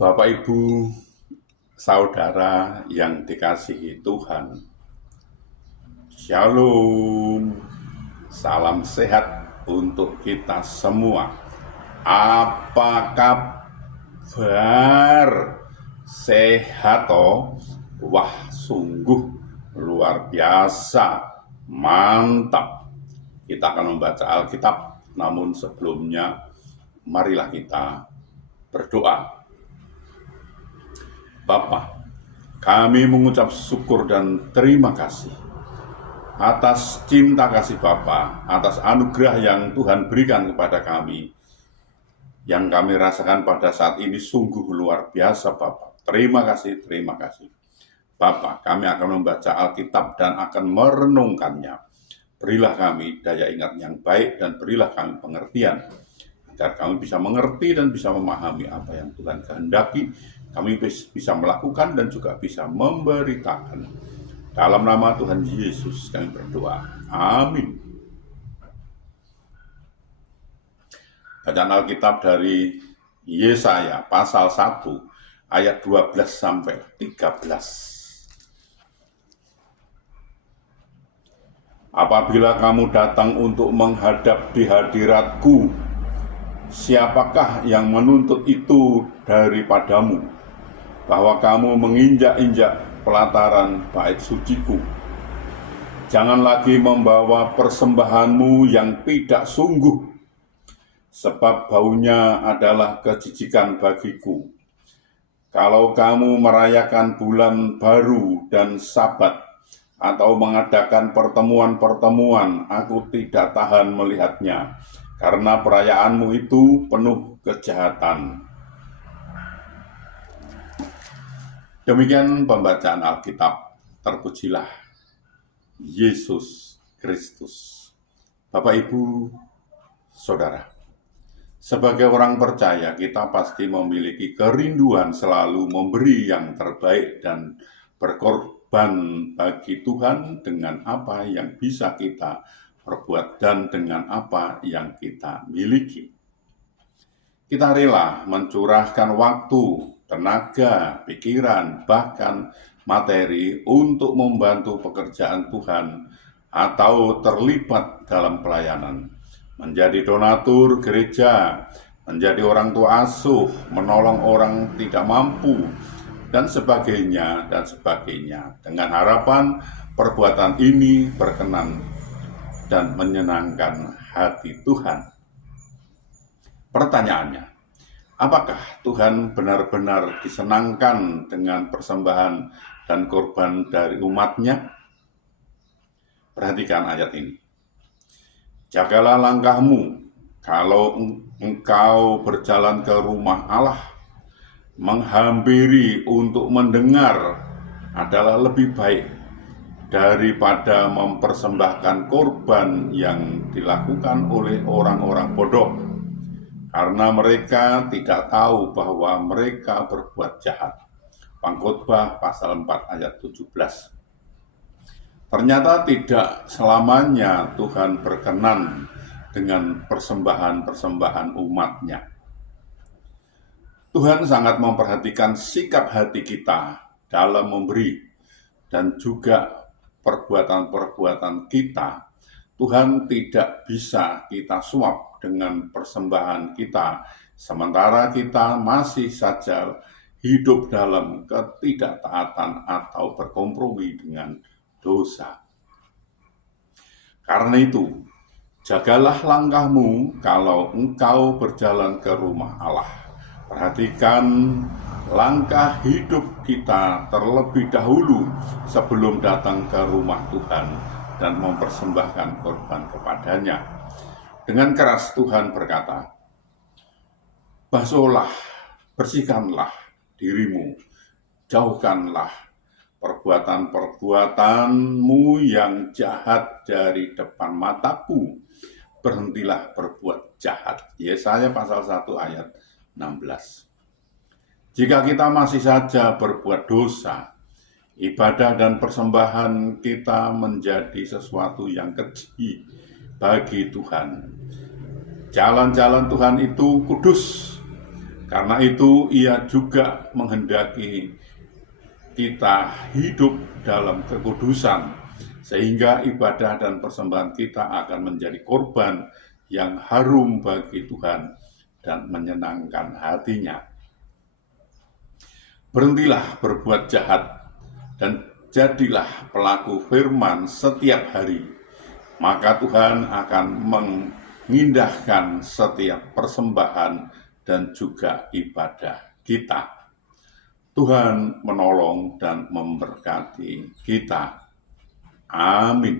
Bapak, Ibu, saudara yang dikasihi Tuhan, Shalom, salam sehat untuk kita semua. Apa kabar? Sehat toh? Wah, sungguh luar biasa, mantap. Kita akan membaca Alkitab, namun sebelumnya marilah kita berdoa. Bapa, kami mengucap syukur dan terima kasih atas cinta kasih Bapa, atas anugerah yang Tuhan berikan kepada kami, yang kami rasakan pada saat ini sungguh luar biasa Bapa. Terima kasih Bapa. Kami akan membaca Alkitab dan akan merenungkannya. Berilah kami daya ingat yang baik dan berilah kami pengertian, agar kami bisa mengerti dan bisa memahami apa yang Tuhan kehendaki, kami bisa melakukan dan juga bisa memberitakan. Dalam nama Tuhan Yesus kami berdoa. Amin. Bacaan Alkitab dari Yesaya pasal 1 ayat 12 sampai 13. Apabila kamu datang untuk menghadap di hadiratku, siapakah yang menuntut itu daripadamu, bahwa kamu menginjak-injak pelataran bait suciku? Jangan lagi membawa persembahanmu yang tidak sungguh, sebab baunya adalah kejijikan bagiku. Kalau kamu merayakan bulan baru dan Sabat, atau mengadakan pertemuan-pertemuan, aku tidak tahan melihatnya, karena perayaanmu itu penuh kejahatan. Demikian pembacaan Alkitab. Terpujilah Yesus Kristus. Bapak, Ibu, Saudara, sebagai orang percaya kita pasti memiliki kerinduan selalu memberi yang terbaik dan berkorban bagi Tuhan dengan apa yang bisa kita perbuat dan dengan apa yang kita miliki. Kita rela mencurahkan waktu, tenaga, pikiran, bahkan materi untuk membantu pekerjaan Tuhan atau terlibat dalam pelayanan, menjadi donatur gereja, menjadi orang tua asuh, menolong orang tidak mampu, dan sebagainya, dengan harapan perbuatan ini berkenan dan menyenangkan hati Tuhan. Pertanyaannya, apakah Tuhan benar-benar disenangkan dengan persembahan dan korban dari umat-Nya? Perhatikan ayat ini. Jagalah langkahmu kalau engkau berjalan ke rumah Allah. Menghampiri untuk mendengar adalah lebih baik daripada mempersembahkan korban yang dilakukan oleh orang-orang bodoh, karena mereka tidak tahu bahwa mereka berbuat jahat. Pengkhotbah pasal 4 ayat 17. Ternyata tidak selamanya Tuhan berkenan dengan persembahan-persembahan umat-Nya. Tuhan sangat memperhatikan sikap hati kita dalam memberi dan juga perbuatan-perbuatan kita. Tuhan tidak bisa kita suap dengan persembahan kita, sementara kita masih saja hidup dalam ketidaktaatan atau berkompromi dengan dosa. Karena itu, jagalah langkahmu kalau engkau berjalan ke rumah Allah. Perhatikan langkah hidup kita terlebih dahulu sebelum datang ke rumah Tuhan dan mempersembahkan korban kepadanya. Dengan keras Tuhan berkata, basuhlah, bersihkanlah dirimu, jauhkanlah perbuatan-perbuatanmu yang jahat dari depan mataku, berhentilah berbuat jahat. Yesaya pasal 1 ayat 16. Jika kita masih saja berbuat dosa, ibadah dan persembahan kita menjadi sesuatu yang keji bagi Tuhan. Jalan-jalan Tuhan itu kudus, Karena itu Ia juga menghendaki kita hidup dalam kekudusan, sehingga ibadah dan persembahan kita akan menjadi korban yang harum bagi Tuhan dan menyenangkan hati-Nya. Berhentilah berbuat jahat dan jadilah pelaku firman setiap hari, maka Tuhan akan mengindahkan setiap persembahan dan juga ibadah kita. Tuhan menolong dan memberkati kita. Amin.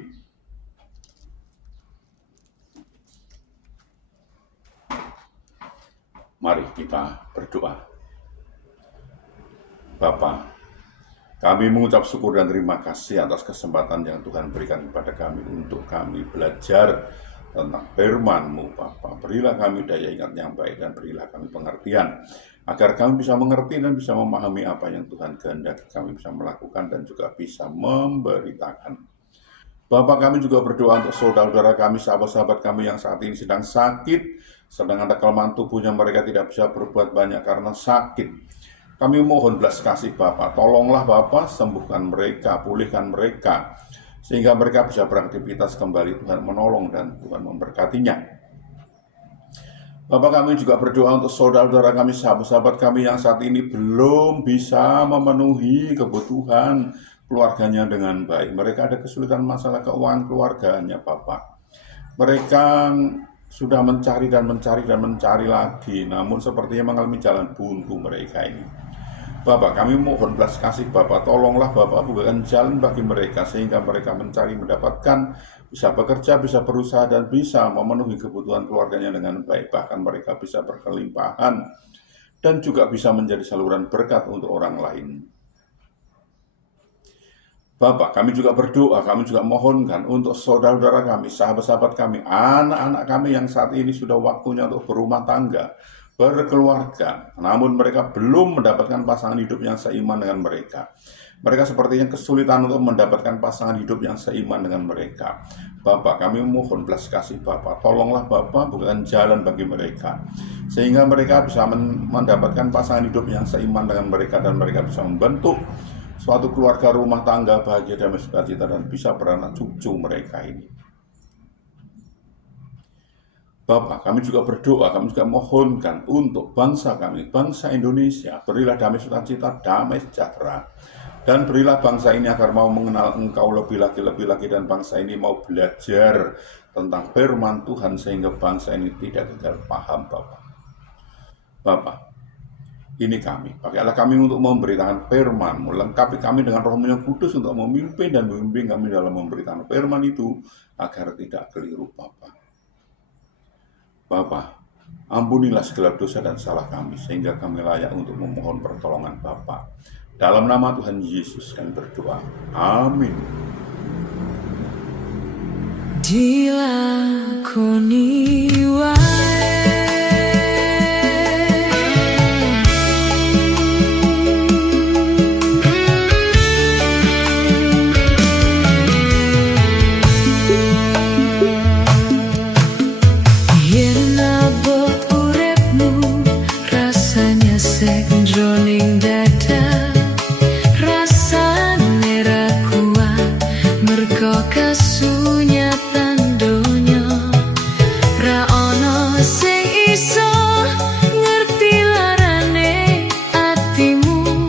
Mari kita berdoa. Bapa, kami mengucap syukur dan terima kasih atas kesempatan yang Tuhan berikan kepada kami untuk kami belajar tentang firman-Mu, Bapa. Berilah kami daya ingat yang baik dan berilah kami pengertian, agar kami bisa mengerti dan bisa memahami apa yang Tuhan kehendaki kami bisa melakukan dan juga bisa memberitakan. Bapak, kami juga berdoa untuk saudara-saudara kami, sahabat-sahabat kami yang saat ini sedang sakit, sedang ada kelemahan tubuhnya, mereka tidak bisa berbuat banyak karena sakit. Kami mohon belas kasih Bapak, tolonglah Bapak, sembuhkan mereka, pulihkan mereka, sehingga mereka bisa beraktivitas kembali. Tuhan menolong dan Tuhan memberkatinya. Bapak, kami juga berdoa untuk saudara-saudara kami, sahabat-sahabat kami yang saat ini belum bisa memenuhi kebutuhan keluarganya dengan baik. Mereka ada kesulitan masalah keuangan keluarganya, Bapak. Mereka sudah mencari dan mencari lagi, namun sepertinya mengalami jalan buntu mereka ini. Bapak, kami mohon belas kasih Bapak, tolonglah Bapak bukakan jalan bagi mereka, sehingga mereka mencari, mendapatkan, bisa bekerja, bisa berusaha, dan bisa memenuhi kebutuhan keluarganya dengan baik. Bahkan mereka bisa berkelimpahan, dan juga bisa menjadi saluran berkat untuk orang lain. Bapak, kami juga berdoa, kami juga mohonkan untuk saudara-saudara kami, sahabat-sahabat kami, anak-anak kami yang saat ini sudah waktunya untuk berumah tangga, berkeluarga, namun mereka belum mendapatkan pasangan hidup yang seiman dengan mereka. Mereka sepertinya kesulitan untuk mendapatkan pasangan hidup yang seiman dengan mereka. Bapak, kami mohon belas kasih Bapak, tolonglah Bapak bukakan jalan bagi mereka, sehingga mereka bisa mendapatkan pasangan hidup yang seiman dengan mereka, dan mereka bisa membentuk suatu keluarga rumah tangga bahagia, damai, sukacita, dan bisa beranak cucu mereka ini. Bapak, kami juga berdoa, kami juga mohonkan untuk bangsa kami, bangsa Indonesia. Berilah damai sukacita, damai sejahtera, dan berilah bangsa ini agar mau mengenal Engkau lebih lagi, dan bangsa ini mau belajar tentang firman Tuhan, sehingga bangsa ini tidak gagal paham, Bapak. Bapak, ini kami, pakailah kami untuk memberitakan firman-Mu, lengkapi kami dengan Roh-Mu yang kudus untuk memimpin dan membimbing kami dalam memberitakan firman itu, agar tidak keliru, Bapak. Bapak, ampunilah segala dosa dan salah kami, sehingga kami layak untuk memohon pertolongan Bapak. Dalam nama Tuhan Yesus kami berdoa. Amin. Dilakoni wae. Jroning dada rasane ra kuat mergo kasunyatan donya, ra ono sing iso ngerti larane atimu,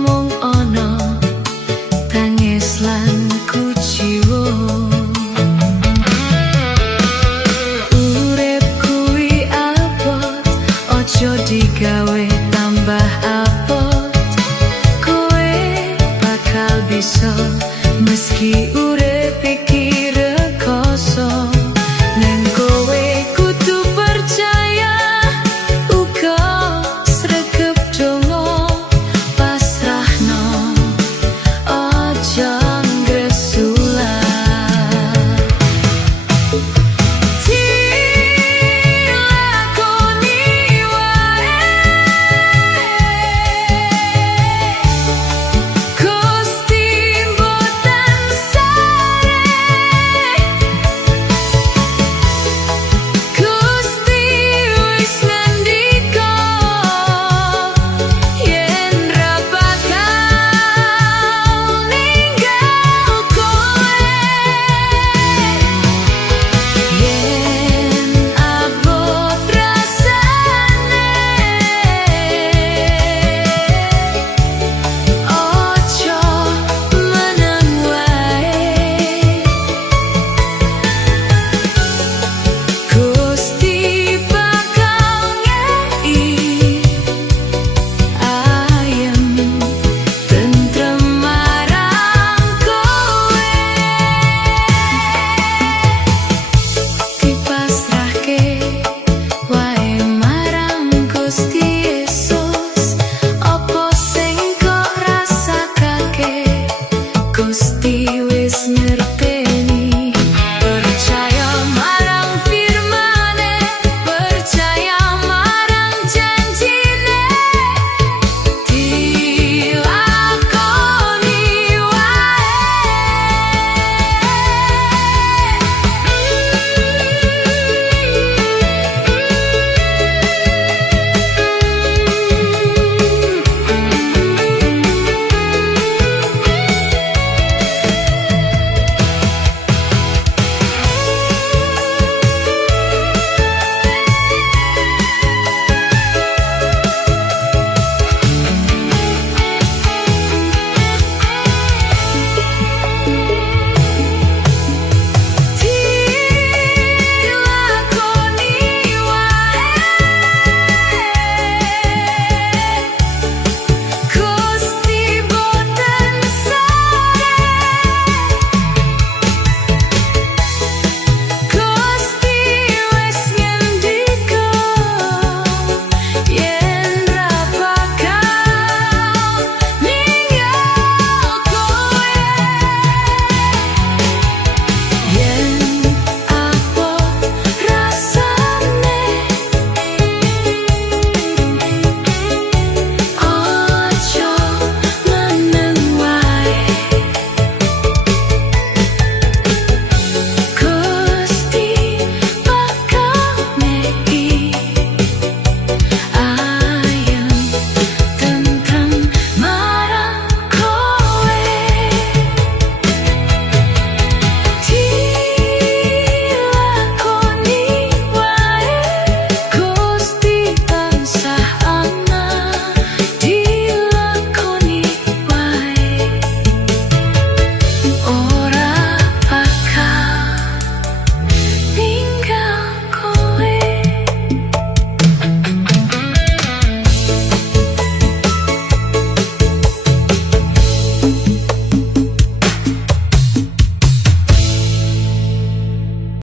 mung ono tangis lan kuciwa. Urip kuwi abot, ojo digawe tambah abot, kowe bakal bisa meski